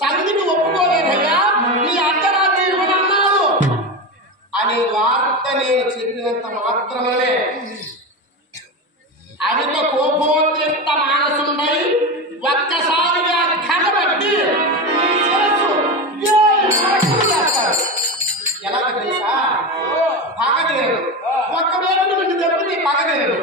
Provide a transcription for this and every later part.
సంధికి ఒప్పుకోలేదయ్యా, నీ అర్ధరాత్రి ఇవ్వనన్నాడు అనే వార్త నేను చెప్పినంత మాత్రమే అమిత కోపోద్రిక్త మానసుండై ఒక్కసారిగా కనబట్టి ఎలాగ తెలుసా? పగదేరు ఒక్క వేలు నుండి దెబ్బతి పగదేరు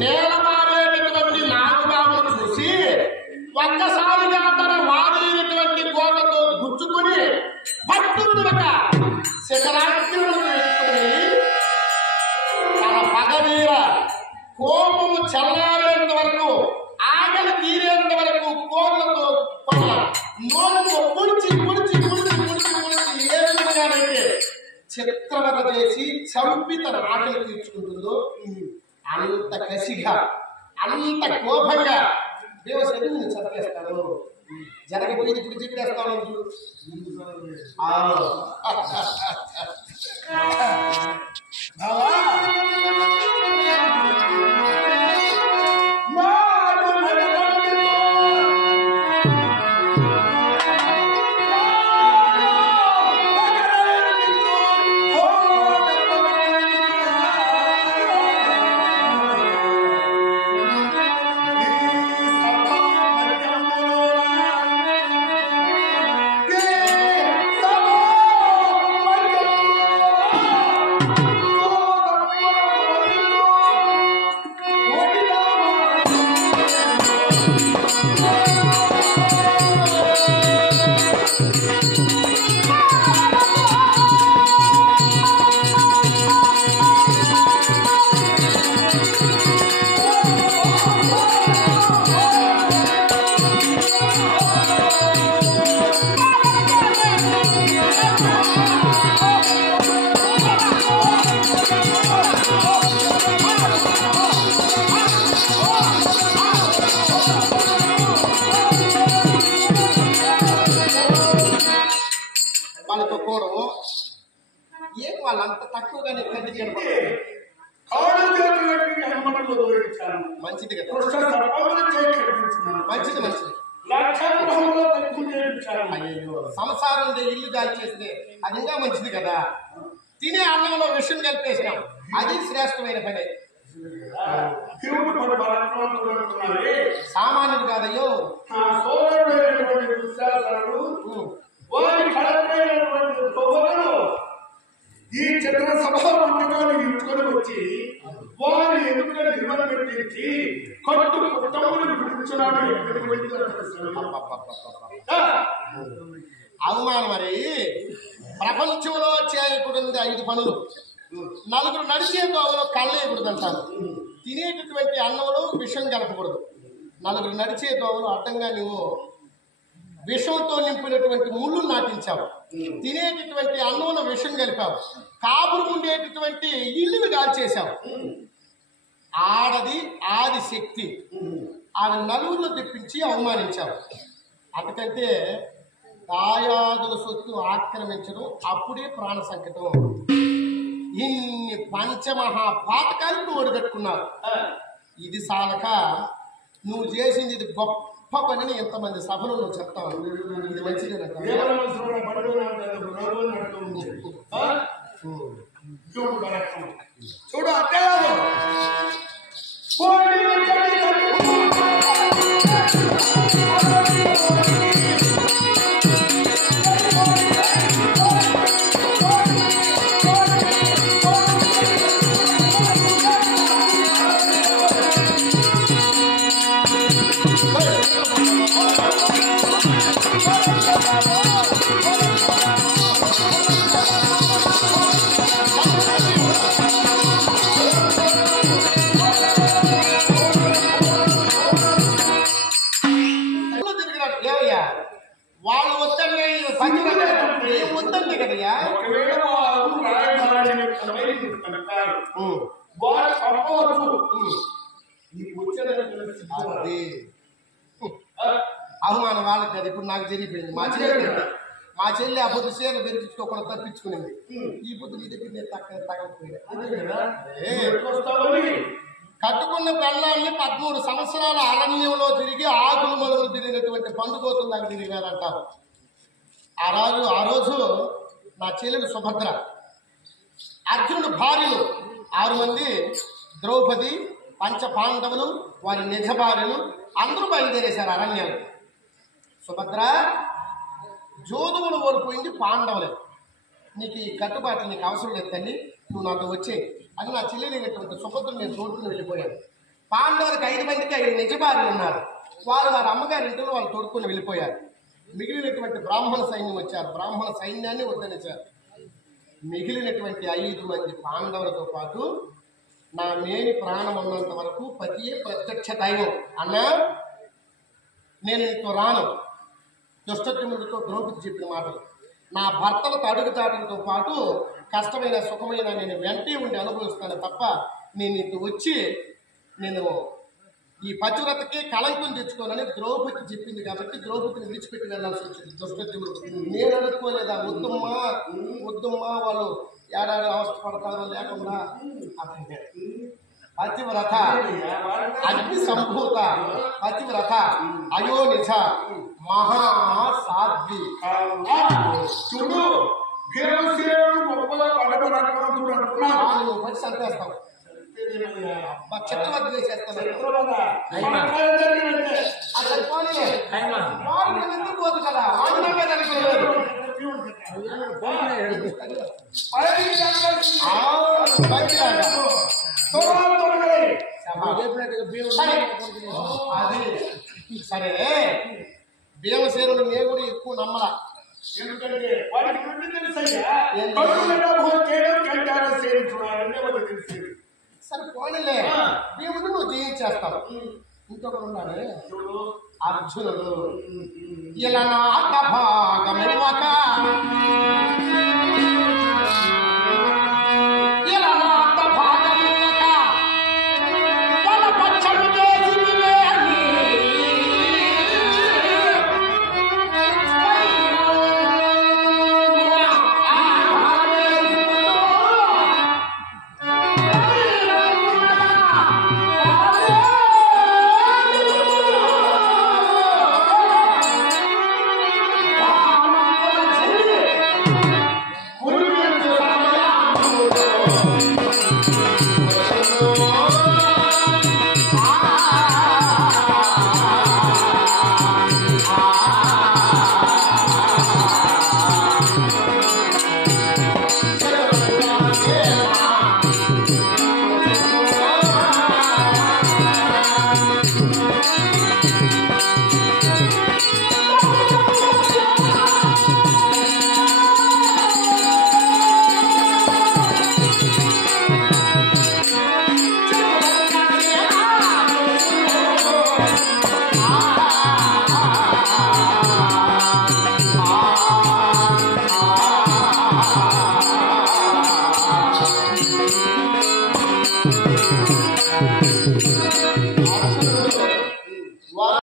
నేలమారేటటువంటి నాగుబాబును చూసి ఒక్కసారిగా తన వాడైనటువంటి గోడతో గుచ్చుకుని పట్టుకుని శిఖరాగ్రమును ఎత్తుకుని తన పగవీర కోపము చల్లారేంత వరకు ఆకలి తీరేంత వరకు కోళ్ళతో నోళ్ళతో పొడిచి పొడిచి పొడిచి పొడిచి పొడిచి ఏ విధంగానైతే చిత్రవత చేసి చంపి తన ఆకలి తీర్చుకుంటుందో అంత కసిగా అంత కోపంగా దేవసేన నేను చంపేస్తాను, జరగబోయేది ఇప్పుడు చెప్పేస్తాను. వాళ్ళతో కూడా ఏం వాళ్ళంత తక్కువగానే కంటికి కనపడలేదు. మంచిది కదా, మంచిది మంచిది. అయ్యో సంసారం ఇల్లు గాలి చేస్తే అది ఇంకా మంచిది కదా. తినే అన్నంలో విషయం కలిపేసినాం, అది శ్రేష్టమైన పనే. సామాన్యుడు కాదయ్యో, ఈ చిత్ర సభ మంటగాన్ని ఇంచుకొని వచ్చి వారి ఎదుట నిలబెట్టి కొట్టు కుటుంబాన్ని విడిపించినాడు. అవమానం. మరి ప్రపంచంలో చేయకూడదు 5 పనులు. నలుగురు నడిచే దోవలో కళ్ళేయకూడదు అంటారు. తినేటటువంటి అన్నంలో విషం కలపకూడదు. నలుగురు నడిచే దోవలు అడ్డంగా నువ్వు విషంతో నింపినటువంటి ముళ్ళు నాటించావు. తినేటటువంటి అన్నంలో విషం కలిపావు. కాపురు ఉండేటటువంటి ఇల్లుని దాల్చేశావు. ఆడది ఆది శక్తి, ఆమె నలుగురిలో తెప్పించి అవమానించావు. అందుకంటే దాయాదుల సొత్తు ఆక్రమించడం అప్పుడే ప్రాణ సంకటం. ఇన్ని పంచమహాపాతకాలు నువ్వు ఒడిగట్టుకున్నావు. ఇది సాలక నువ్వు చేసింది ఇది గొప్ప పనిని ఎంతమంది సభలో నువ్వు చెప్తావు. ఇది మంచిదేనా? చూడు అట్లా ఏం వద్దండి కదయ్యా. ఒకవేళ వారు రాయబారాన్ని అంటారు వారు చెప్పవచ్చు నీకు వచ్చేదని అవమానం వాళ్ళకి కదా. ఇప్పుడు నాకు జరిగిపోయింది. మా చెల్లి ఆ పొద్దు చీరలు పెరిగించుకోకుండా తప్పించుకునేది. ఈ పొద్దు నీ దగ్గర నేను తగలిపోయా. కట్టుకున్న పెళ్ళాన్ని 13 సంవత్సరాల అరణ్యంలో తిరిగి ఆకులు మొదలు తిరిగినటువంటి పండుగోతుల్లాగా తిరిగినారంటారు. ఆ రోజు నా చెల్లెలు సుభద్ర, అర్జునుడు భార్యలు 6 మంది, ద్రౌపది, పంచ పాండవులు, వారి నిజ భార్యలు అందరూ బయలుదేరేశారు అరణ్యాలు. సుభద్ర, జోదువులు ఓడిపోయింది పాండవులే. నీకు ఈ కట్టుబాటు నీకు అవసరం లేదు తల్లి, నువ్వు నాతో వచ్చే అని నా చెల్లెలైనటువంటి సుభద్రను నేను తోడుకుని వెళ్ళిపోయాను. పాండవులకు 5 మందికి 5 నిజ భార్యలు ఉన్నారు. వారి అమ్మగారి ఇంట్లో వాళ్ళు తోడుకుని వెళ్ళిపోయారు. మిగిలినటువంటి బ్రాహ్మణ సైన్యం వచ్చారు. బ్రాహ్మణ సైన్యాన్ని వద్దనిచ్చారు. మిగిలినటువంటి 5 మంది పాండవులతో పాటు నా మేని ప్రాణం ఉన్నంత వరకు పతియే ప్రత్యక్ష దైవం అన్నా, నేను నీతో రాను. దుష్టత్ముడితో ద్రౌపది చెప్పిన మాటలు నా భర్తలకు అడుగుతాటంతో పాటు కష్టమైన సుఖమైన నేను వెంటే ఉండి అనుభవిస్తాను తప్ప నేను నీకు వచ్చి నేను ఈ పతివ్రతకి కళంకం తెచ్చుకోనని ద్రౌపది చెప్పింది. కాబట్టి ద్రౌపదిని విడిచిపెట్టి వెళ్ళాల్సి వచ్చింది దుష్టత్ముడు. నేను అనుకోలేదా, వద్దమ్మా వాళ్ళు ఏడాది అవస్థపడతారో లేకుండా అతని పతివ్రత, అగ్ని సంభూత పతివ్రత, అయోనిజ, మహాసాధ్వి. చూడు గొప్పగా పచ్చి సంపేస్తాం, చక్రవర్తి చేసేస్తాను. అసలు పోనీ ఎందుకు పోదు కదా, సరే. భీమసేనుడు నేను కూడా ఎక్కువ నమ్మలా. ఎందుకంటే వాడికి తెలుసయ్యా సరే పోనీలే, భీముడు నువ్వు జయించేస్తావు. ఇంకొకరు ఉన్నాడు అర్జునుడు. ఇలా నాట భాగమివ్వక